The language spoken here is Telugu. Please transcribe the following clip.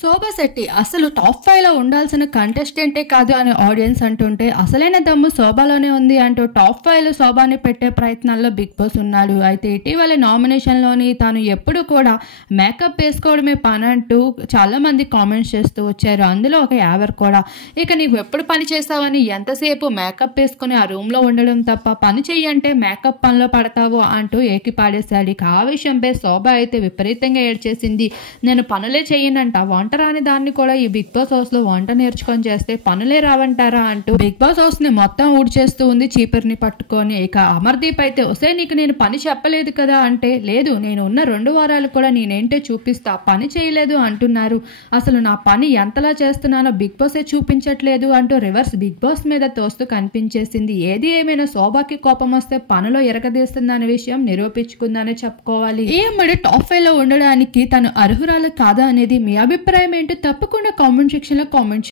శోభా శెట్టి అసలు టాప్ 5లో ఉండాల్సిన కంటెస్టెంటే కాదు అని ఆడియన్స్ అంటుంటే అసలైన దమ్ము శోభాలోనే ఉంది అంటూ టాప్ 5లో శోభాని పెట్టే ప్రయత్నాల్లో బిగ్ బాస్ ఉన్నాడు. అయితే ఇటీవల నామినేషన్లోని తాను ఎప్పుడు కూడా మేకప్ వేసుకోవడమే పని అంటూ చాలామంది కామెంట్స్ చేస్తూ వచ్చారు. అందులో ఒక యావర్ కూడా ఇక నీకు ఎప్పుడు పని చేస్తావని ఎంతసేపు మేకప్ వేసుకుని ఆ రూమ్లో ఉండడం తప్ప పని చెయ్యంటే మేకప్ పనిలో పడతావు అంటూ ఏకి పాడేశాడు. ఇక ఆ విషయంపై శోభ అయితే విపరీతంగా ఏడ్చేసింది. నేను పనులే చెయ్యనంట, వంట రాని దాన్ని కూడా ఈ బిగ్ బాస్ హౌస్ లో వంట నేర్చుకొని చేస్తే పనులే రావంటారా అంటూ బిగ్ బాస్ హౌస్ ని మొత్తం ఊడ్చేస్తూ ఉంది చీపుర్ని పట్టుకొని. ఇక అమర్దీప్ అయితే ఒసే నీకు నేను పని చెప్పలేదు కదా అంటే, లేదు నేను ఉన్న 2 వారాలు కూడా నేనేంటో చూపిస్తా, పని చేయలేదు అంటున్నారు. అసలు నా పని ఎంతలా చేస్తున్నానో బిగ్ బాసే చూపించట్లేదు అంటూ రివర్స్ బిగ్ బాస్ మీద తోస్తూ కనిపించేసింది. ఏది ఏమైనా శోభాకి కోపం వస్తే పనిలో ఎరగదీస్తుందనే విషయం నిరూపించుకుందనే చెప్పుకోవాలి. ఈ అమ్మడి టాప్ 5లో ఉండడానికి తను అర్హురాలు కాదా అనేది మీ అభిప్రాయం ఏంటో తప్పకుండా కామెంట్ సెక్షన్ లో కామెంట్